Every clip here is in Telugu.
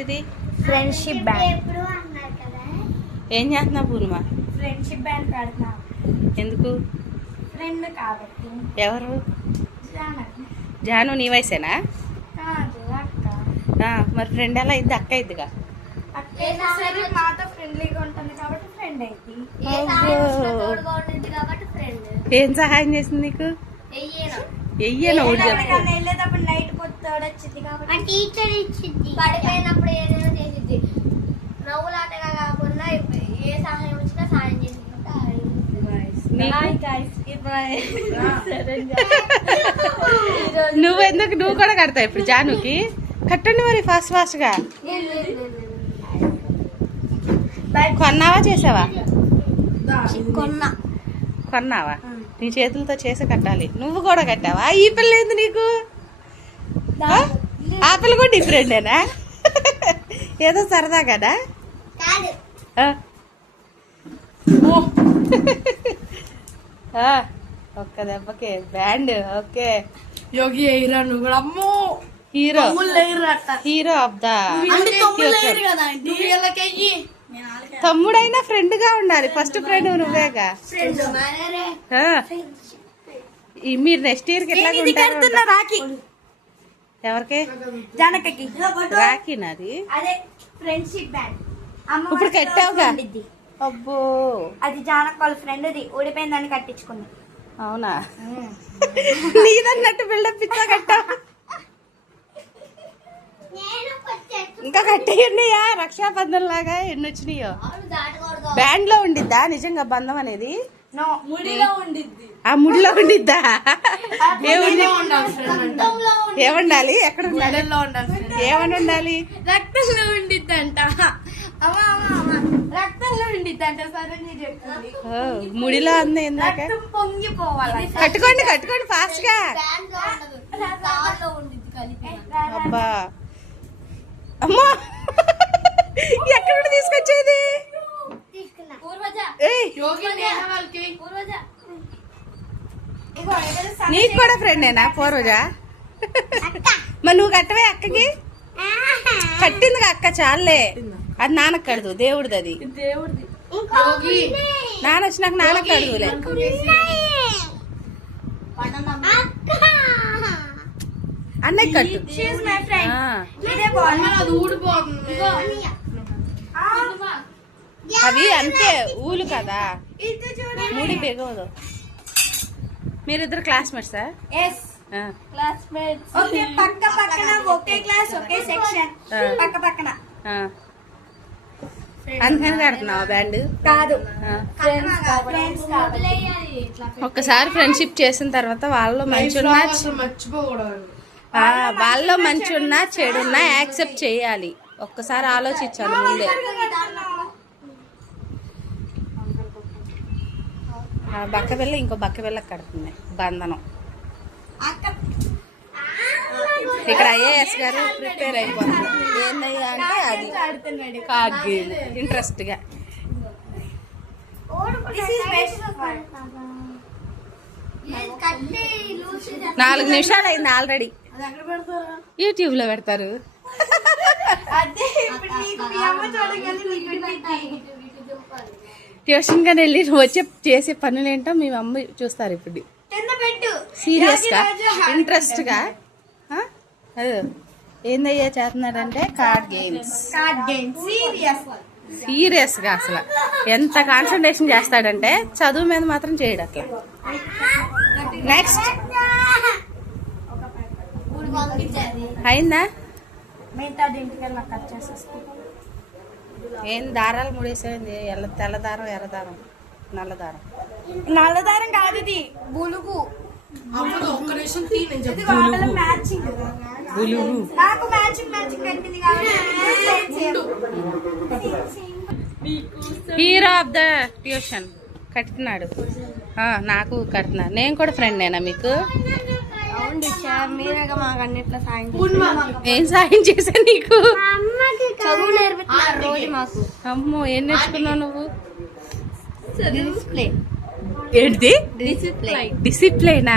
ఏంటిది? Friendship band. ఏం చేస్తున్నావు పూర్ణిమ? ఫ్రెండ్షిప్ బ్యాండ్ కడతా. ఎందుకు? ఫ్రెండ్ కాబట్టి. ఎవరు? జాను నీ వయసేనా? కాదు అక్క. మరి ఫ్రెండ్ ఎలా అయింది? అక్క అయిందిగా. సరే మాతో ఫ్రెండ్లీగా ఉంటుంది కాబట్టి ఫ్రెండ్ అయింది. ఏం సహాయం చేసింది నీకు? వెయ్యను వెళ్ళేటప్పుడు నైట్ పొద్దుడు వచ్చింది కాబట్టి టీచర్ ఇచ్చింది. పడిపోయినప్పుడు ఏదైనా చేసింది. నవ్వులాటగా కాకుండా ఏ సహాయం వచ్చినా సహాయం చేసింది. నువ్వెందుకు? నువ్వు కూడా కడతావు ఇప్పుడు జానుకి? కట్టండి మరి ఫాస్ట్ ఫాస్ట్ గా. కొన్నావా చేసావా? కొన్నావా? నీ చేతులతో చేసి కట్టాలి. నువ్వు కూడా కట్టావా? ఈ పిల్ల ఏంది నీకు? ఆ పిల్ల కూడా డిఫరెంటేనా? ఏదో సరదా కదా. ఒక్క దెబ్బకే బ్యాండ్. Okay Yogi hero. నువ్వు కూడా అమ్మో హీరో. Hero of the. తమ్ముడైనా ఫ్రెండ్ గా ఉండాలి. ఫస్ట్ ఫ్రెండ్ నువ్వేగా. మీరు నెక్స్ట్ ఇయర్ కి ఎట్లా ఉంటారు? రాఖీ ఎవరికి? జానకి. రాఖీ నాది. అదే ఫ్రెండ్షిప్ బ్యాండ్. ఇప్పుడు కట్టావుగా. అబ్బో అది జానక్ వాళ్ళ ఫ్రెండ్. అది ఊడిపోయిందని కట్టించుకుంది. అవునా? నీదన్నట్టు బిల్డప్ ఇచ్చా కట్టావు. ఇంకా కట్టేయండియా రక్షాబంధన్ లాగా. ఎన్ని వచ్చినాయో. బ్యాండ్ లో ఉండిద్దా నిజంగా బంధం అనేది? ఆ ముడిలో ఉండిద్దా? ఏముండాలి? ఎక్కడ ఉండాలి? ఏమని ఉండాలి? రక్తంలో ఉండిద్దంట. రక్తంలో ఉండిద్దంట. సరే చెప్తుంది. ముడిలో అంది ఇందాక. పొంగిపోవాలి. కట్టుకోండి కట్టుకోండి ఫాస్ట్ గా. అబ్బా అమ్మా ఎక్కడ నుండి తీసుకొచ్చేది? నీకు కూడా ఫ్రెండేనా పూర్వజ? మరి నువ్వు కట్టవే అక్కకి. కట్టిందిగా అక్క చాలే. అది నాన్నకు కడదు, దేవుడిది అది. నాన్న వచ్చినాక నాన్నకు కడుదులే. అన్నయ్య కట్టు. అవి అంతే ఊలు కదా, మూడి బెగవదు. మీరిద్దరు క్లాస్మేట్సా? పక్క పక్కన ఒకే క్లాస్ ఒకే సెక్షన్ పక్క పక్కన. అందుకని కడుతున్నావా బ్యాండ్? కాదు, ఒక్కసారి ఫ్రెండ్షిప్ చేసిన తర్వాత వాళ్ళలో మంచి ఉన్నా వాళ్ళలో మంచి ఉన్నా చెడున్నా యాక్సెప్ట్ చేయాలి. ఒక్కసారి ఆలోచించాలి ముందే. బక్క పిల్ల ఇంకో బక్క పిల్లకి కడుతుంది బంధనం. ఇక్కడ ఐఏఎస్ గారు ప్రిపేర్ అయిపోతున్నారు. ఏందయ్యా అంటే అది కార్డ్ గేమ్ ఇంట్రెస్ట్ గా. 4 నిమిషాలు అయింది ఆల్రెడీ. యూట్యూబ్ లో పెడతారు. ట్యూషన్ గా వెళ్ళి వచ్చే చేసే పనులేంటో మీ అమ్మ చూస్తారు ఇప్పుడు. సీరియస్ గా ఇంట్రెస్ట్ గా. ఏందయ్యా చేస్తున్నాడంటే కార్డ్ గేమ్స్. సీరియస్ గా అసలు ఎంత కాన్సన్ట్రేషన్ చేస్తాడంటే చదువు మీద మాత్రం చేయడు అట్లా. నెక్స్ట్ అయిందా? ఏం దారాలు ముడేసేది? తెల్ల దారం, ఎర్ర దారం, నల్ల దారం. నల్ల దారం కాదు, ఇది బులుగు. నాకు మ్యాచింగ్ కట్టింది. హీరో ఆఫ్ ద ట్యూషన్ కట్టుతున్నాడు. నాకు కడుతున్నాడు. నేను కూడా ఫ్రెండేనా మీకు? మీరేగా మాకు అన్నిట్లో సాయం. ఏం సాయం చేశా నీకు? చదువు నేర్పిస్తున్నారు రోజు మాకు. అమ్మో ఏం నేర్చుకున్నావు నువ్వు? డిసిప్లిన్. ఏంటిది? డిసిప్లైనా?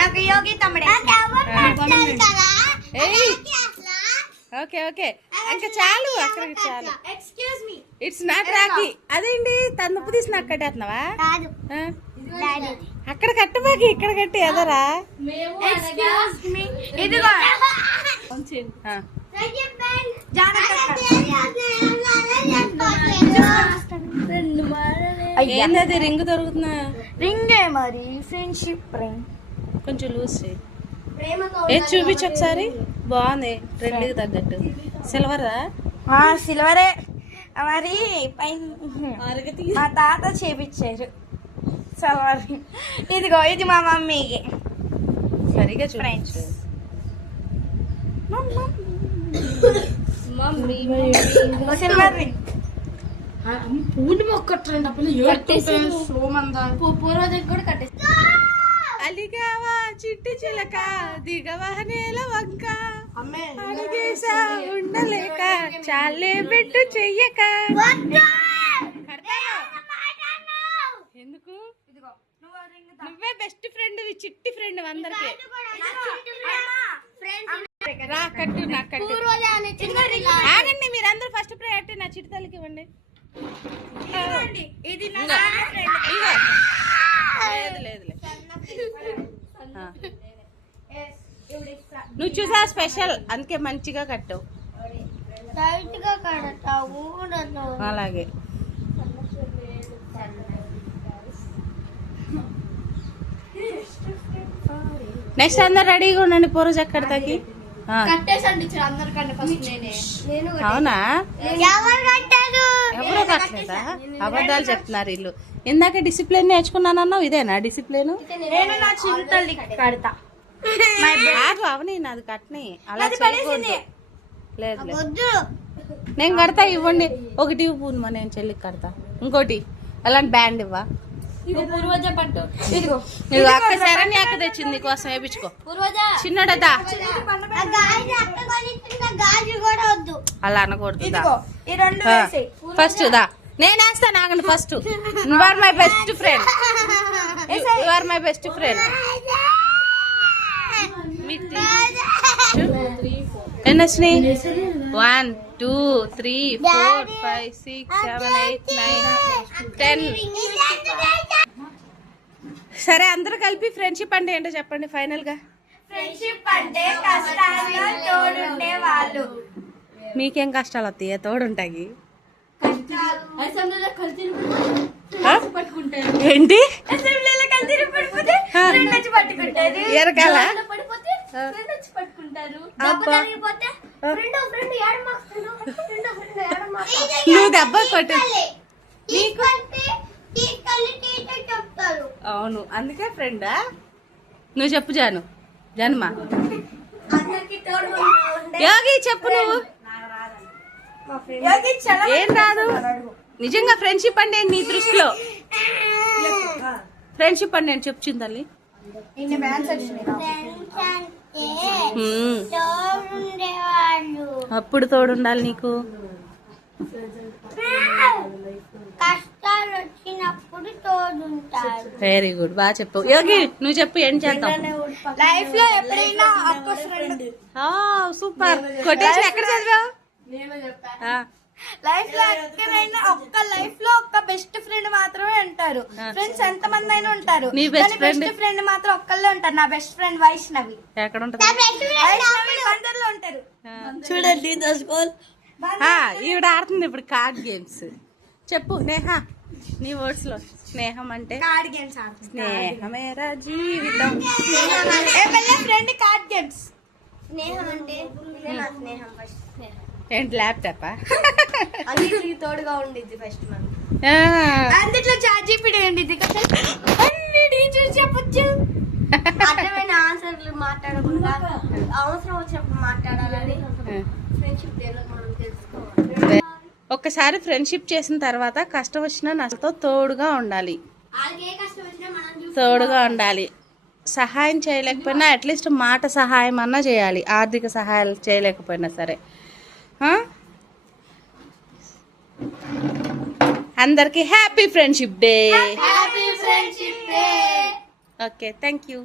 నాకు యోగి తమ్ముడే. ఏయ్ ఓకే ఓకే ఇంకా చాలు అక్కడికి చాలు. Excuse me. It's not Rakhi. అదేంటి తన్నుపు తీసి నాకు కట్టేస్తున్నావా? కాదు ఆ? డాడీ. అక్కడ కట్టబాకి ఇక్కడ కట్టి ఎదరా. Excuse me. ఇదిగో ఆ. ఏంది రింగ్ దొరుకుతున్నా? రింగే మరి ఫ్రెండ్షిప్ రింగ్. కొంచెం లూజ్ చేయి. ఏ చూపించు ఒకసారి. బాగుంది ట్రెండ్కి తగ్గట్టు. సిల్వరా? సిల్వరే మరి పైన మా తాత చేపించారు సిల్వర్. ఇదిగో ఇది మా మమ్మీకి. సరిగా చూపించు. Silver ring. అలిగావా చిట్టి చిలక దిగవా నేల వంక అడిగేసా ఉండలేక చాలే పెట్టు చెయ్యక. ఎందుకు? నువ్వే బెస్ట్ ఫ్రెండ్, చిట్టి ఫ్రెండ్ అందరికి. రా కట్టు నాకు కట్టు. ఆగండి మీరందరూ ఫస్ట్ ప్రయారిటీ నా చిట్టి తల్లికి ఇవ్వండి. ఇదిగో. లేదు నువ్వు చూసా స్పెషల్ అందుకే మంచిగా కట్టావు. అలాగే నెక్స్ట్ అందరు రెడీగా ఉండండి. పూర్వజ కడతాకి. అవునా? ఎవరో కట్టలేదా? అబద్ధాలు చెప్తున్నారు వీళ్ళు. ఇందాక డిసిప్లిన్ నేర్చుకున్నానన్నావు, ఇదేనా డిసిప్లిన్? కాదు అవని నాది కట్టని. అలా చేయకూడదు. లేదు నేను కడతా, ఇవ్వండి. ఒకటి పూర్ణమా నేను చెల్లికి కడతా. ఇంకోటి అలాంటి బ్యాండ్ ఇవ్వా. ఇదిగో అక్క శరణ్య అక్క తెచ్చింది నీకోసం. వేపించుకో చిన్నడదా. అలా అనకూడదు. ఫస్ట్ దా నేను వేస్తా. నాగండి first. You are my best friend. You are my best friend. ఎన్ని వచ్చినాయి? 1 2 3 4 5 6 7 8 9 10. సరే అందరూ కలిపి ఫ్రెండ్షిప్ అంటే ఏంటో చెప్పండి ఫైనల్ గా. ఫ్రెండ్షిప్ అంటే కష్టాల్లో తోడుండే వాళ్ళు. మీకేం కష్టాలు వస్తాయి తోడుంటాయి? ఏంటి ఎరకాల నువ్వు దెబ్బ కొట్టు. అవును అందుకే ఫ్రెండా. నువ్వు చెప్పు జాను. జన్మ యోగి చెప్పు నువ్వు. ఏం రాదు. నిజంగా ఫ్రెండ్షిప్ అంటే నీ దృష్టిలో ఫ్రెండ్షిప్ అంటే నేను చెప్పింది తల్లి. అప్పుడు తోడుండాలి నీకు. కష్టాలు వచ్చినప్పుడు తోడుంటారు. వెరీ గుడ్ బాగా చెప్పు. యోగి నువ్వు చెప్పు ఏం చేద్దాం. లైఫ్ లో ఎప్పుడైనా ఒక్క ఫ్రెండ్. సూపర్. కొటేషన్ ఎక్కడ చదివావు? లైఫ్ లో ఎక్కడైనా లైఫ్ లో ఒక్క బెస్ట్ ఫ్రెండ్ మాత్రమే ఉంటారు. ఫ్రెండ్స్ ఎంత మంది అయినా ఉంటారు. బెస్ట్ ఫ్రెండ్ మాత్రం ఒక్కళ్ళే ఉంటారు. నా బెస్ట్ ఫ్రెండ్ వైష్ణవి. ఎక్కడ ఉంటుంది? బందర్లో ఉంటారు. చూడండి ఈవిడ ఆడుతుంది ఇప్పుడు కార్డ్ గేమ్స్. చెప్పు నేహ నీ వర్డ్స్ లో. స్నేహం అంటే కార్డ్ గేమ్స్. స్నేహమేరా జీవితం. Friend card games. స్నేహం అంటే స్నేహం ఫస్ట్. ఏంటి ల్యాప్టాపా? అన్నిటికి తోడుగా ఉండిద్ది ఫస్ట్ మనం. అందులో చార్జీపీడీ ఉండిద్ది కదా. అన్ని టీచర్స్ చెప్పొచ్చు. అర్థమైన ఆన్సర్లు మాట్లాడకుండా అవసరం వచ్చినప్పుడు మాట్లాడాలని ఫ్రెండ్షిప్ మనం తెలుసుకోవాలి. ఒక్కసారి ఫ్రెండ్షిప్ చేసిన తర్వాత కష్టం వచ్చినా నష్టంతో తోడుగా ఉండాలి. తోడుగా ఉండాలి. సహాయం చేయలేకపోయినా అట్లీస్ట్ మాట సహాయం అన్నా చేయాలి. ఆర్థిక సహాయాలు చేయలేకపోయినా సరే. అందరికి happy friendship day. Happy friendship day. Okay thank you.